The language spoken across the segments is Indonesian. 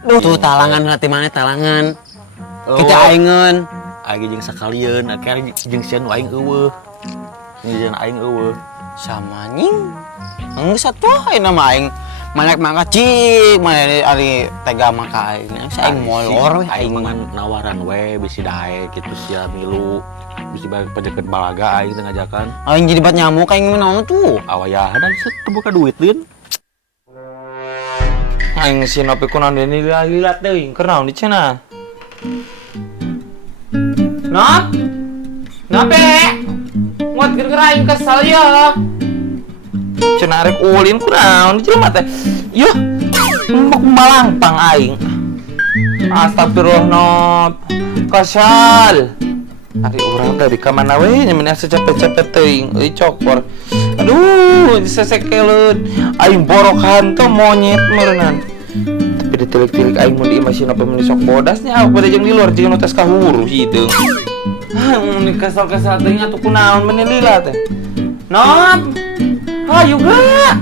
Tuh talangan hati mana talangan. Kita aingen. Aing jeung sakalian, akhirnya jeung sian aing eueuh. Ngijeun aing eueuh. Sama nying. Geus atuh aing nama aing. Manek mangka cik, mana ari tega mangka aing. Aing molor we aing nawaran we bisi dae kitu sia milu. Bisi balik pajeket balaga aing teu ngajakan. Aing jadi bat nyamuk aing naon tuh? Awayahan set buka duit lin. Aing si nopi kunaon deui lilat teuing keur naon di cenah. Nop? Nope? Ngot keur aing kesel ya. Cenah arek ulin kunaon di cenah teh. Yuh. Mbok malampang aing. Astagfirullah Nop. Kasal. Ari urang teh di ka mana we nya meneh secepet-cepet teuing euy cokor. Aduh, sesekeleun. Aing borok hantu monyet meureunana. Tapi ditilik-tilik aing mun di imah si Nop mun sok bodasnya pada jeung di luar jeung nu tes kahuru hideung. Mun kesel-kesel teh atuh kunaon meneh lila teh. Nop. Hayu ga.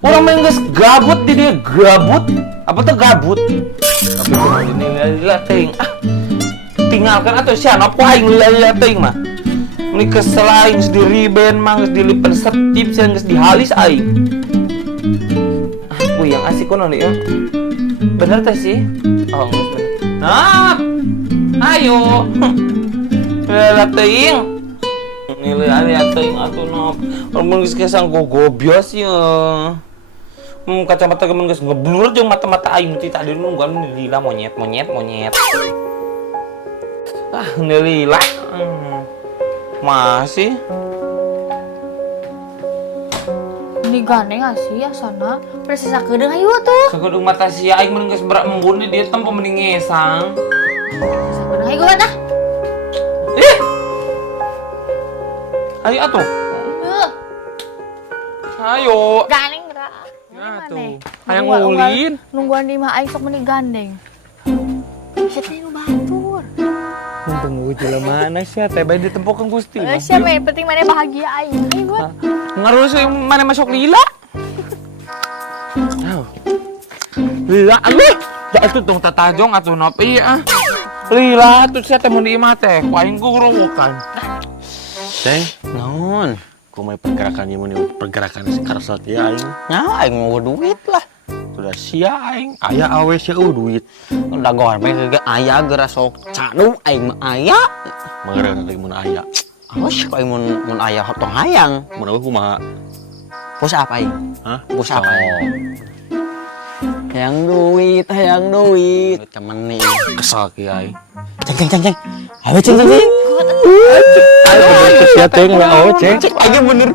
Urang mah geus gabut di dieu gabut. Apa tuh gabut? Tapi kunaon ini lila teh. Tinggalkan atuh sia Nop aing lila teh mah. Mun kesel aing geus di riben mah geus dilipen setip sia geus dihalis aing. Yang asik kono nih ya. Bener teh sih? Oh, geus bener. Nah. Ayo. Lila teuing. Nilai ari teuing atuh Nop. Mun geus kesang gogobios ya. Kacamata geus ngeblur jeung mata-mata aing ti tadi nungguan lila monyet. Lila. Masih digandeng asih ya sana persis sakedeung ayo tuh sakedeung mata sia aing mun geus berak membun di dieu tempo mending ngesang sakedeung ayo dah ayo atuh ayo gandeng gerak atuh hayang ulin nungguan di mah aing sok meni gandeng sia teh nu batur tunggu jelema mana sia teh bae ditempokeun Gusti sia mah penting mana bahagia aing gua ngarus mana masuk lila lila aduh da atuh tong tatajong atuh Nop iya lila atuh sia teh mun di imah teh ku aing gurowokan Ceng, naon? Kumaha pergerakan ieu mun pergerakan karesel teh aing. Nya aing mau duit lah. Sudah sia aing, aya awe sia duit. Dagoan mah ge aya geura sok canu aing mah aya. Meureun teh mun aya. Awas aing mun aya tong hayang. Mun eueuh kumaha? Bos apa aing? Hah? Bos apa? Hayang duit. Temen nih kesel kieu aing. Ceng. Ayo ceng. Ayo sia teh ngao ceng. Aja bener.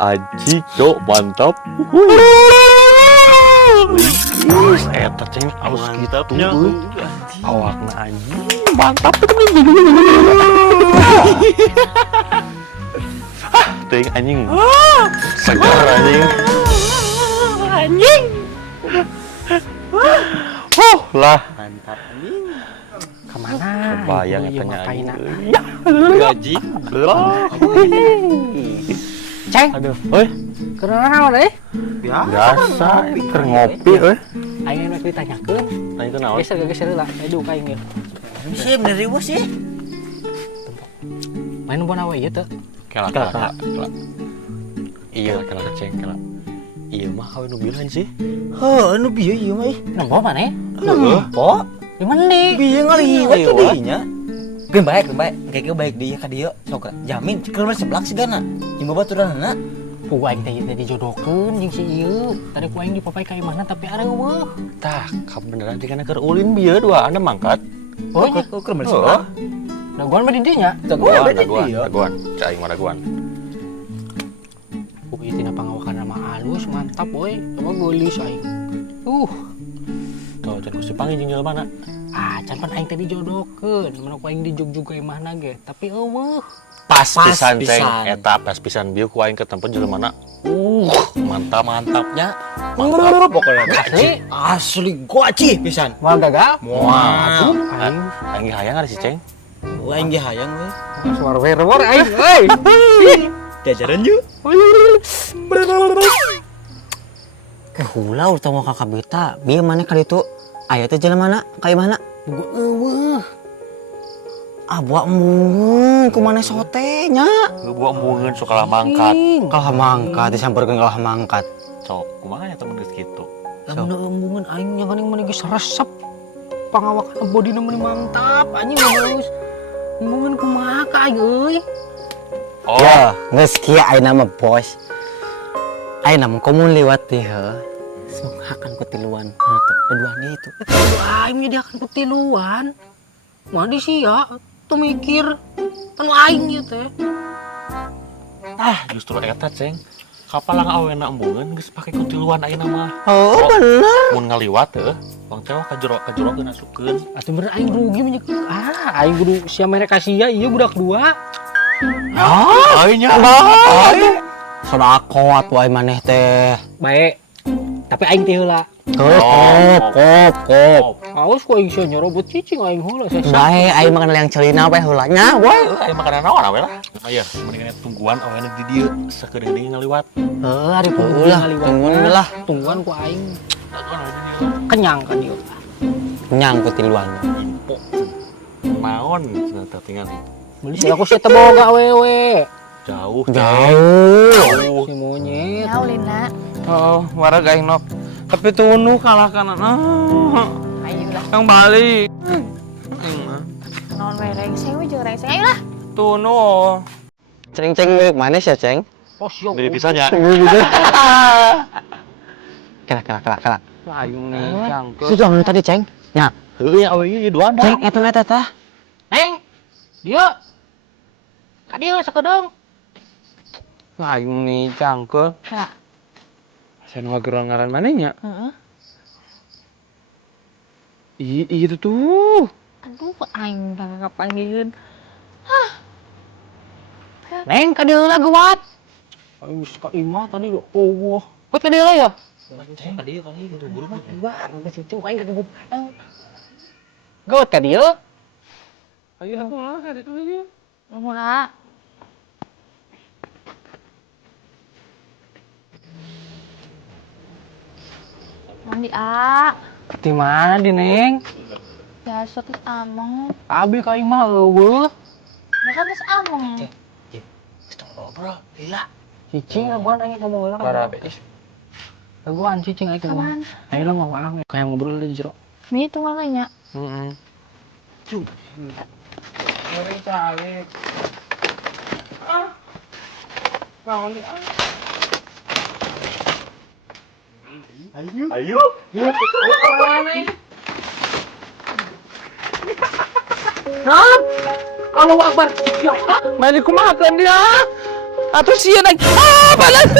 Aji cok mantap. Eta ceng aus kitabnya. Awakna anjing mantap teuing anjing. Segar anjing. Lah mantap anjing. Kemana? Kebayang etanya anjing. Gaji. Ceng. Aduh, euy. Keur naon euy? Biasa keur ngopi euy. Aing mah ditanyakeun. Tanya teh naon? Geser lah. Aduh ka aing. Sih bener ribu sih. Main bola we ieu teh. Kela. Iya, kela ceng kela. Iya mah awe nu bieu sih. Heuh, nu bieu ieu mah ih. Nempo maneh? Nempo? Di mana nih? Bieu ngaliwat ke dinya. Geun baik. Kayak baik dia ka dieu sok jamin keur mah seblak sigana. Jeung babaturanna. Ku aing teh dijodohkeun jeung si ieu. Tadi ku aing dipapay ka imahna tapi areueuh. Tah, beneran tinggalna keur ulin bieu dua anda mangkat. Oh, nya. Keur mah seblak. Daguan mah di dieu nya. Daguan. Cai mah daguan. Kuy tina pangawakan nama halus mantap boy. Coba geulis aing. Tuh, can kusi panggil jeung jelema na. Can pan aing teh dijodohkeun. Mun ku aing dijug-jug ka imahna ge, tapi eueuh. Pas pisan ceng eta pas pisan bieu ku aing ke tempat jelema na. Mantapnya. Mantap pokoknya. Asli goci pisan. Moal gagal? Moal. Aing hayang ada si ceng. Aing ge hayang we. Suara werewolf aing euy. Diajaran yuk. hula utama kakak beta. Biar mana kali itu? Ayah teh jalan mana? Kayak mana? Gue eueuh. Abah embungeun kumana sotenya. Gua embungeun sok kalah mangkat. Kalah mangkat disamperkeun kalah mangkat. Sok kumaha nya temen geus kitu. Lamun embungeun aing nya geuning meuni geus resep. Pangawakan bodina meuni mantap anjing geus. Embungeun kumaha ka aing euy. Oh, Ya, geus kieu ayeuna mah bos. Ayeuna mah komun liwat teh heuh. Akan kutiluan. Kedua dia itu. Aing nyediakan kutiluan. Mandi sih ya, tuh mikir. Kan aing ieu teh. justru eta ceng. Kapalang awena embungeun geus pake kutiluan ayeuna mah. Oh, bener. Mun ngaliwat teh, Bang Teh kajero-kajero asupkeun. Atuh bener aing rugi menyekeun. Aing kudu sia mere kasia ieu budak dua. Aing nya. Soda akot wae maneh teh. Bae. Tapi aing teh heula. Kop. Awas ku aing sia nyerobot cicing aing heula sesa. Bae aing makan yang celina bae heulanya, boy. Aing makanan naon awe lah. Aya, mendingan tungguan awena di dieu sakeudeung ngaliwat. Heuh, ari ulah, tungguan lah. Tungguan ku aing. Kenyang kan ieu. Nyang kutiluan. Info. Naon cenah tinggal Beli sih aku sih teboga awewe. jauh. Jauh. Si monyet. Ya, Ulina. Oh, warag aing nok. Tapi tunu kalah kanan. Ayo lah. Yang balik. Non rengseng we jeung rengseng. Ayo lah. Tunu. Ceng milik manis ya, Ceng? Oh siap. Beli pisahnya. Kena. Layung nih cangkeut. Sudah tadi, Ceng. Nya. Heuh ya awe ieu duaan dah. Ceng, eta tah. Neng. Dia. Ka dia sakedeung. Layung nih cangkeut. Nah. Saya nu ngageurang ngaran manehnya. Heeh. Itu tuh. Aduh, aing kapanggieun. Neng ka dia lah gawat. Aing geus ka imah tadi Allah. Buat ka dia lah ya. Ka dieu kali itu buru mah. Wah, geus cicing aing ka gawat ka dia. Ayo lah, ada tuh aja. Mula. Mandi Di mana di Neng? biasa geus among. Abi ka imah eueuh. Ya kan geus among. Bro, gila. Cicing laguan aing ngomong lah. Barabes. Laguan cicing aing ngomong. Ayo lah ngomong kayak ngobrol di jero. Mi tunggal nya. Heeh. Ngeri calik. Naon di Ayo. Allahu Akbar. Ya Allah, mari kumahakeun dia. Atuh sieun aing. Balas.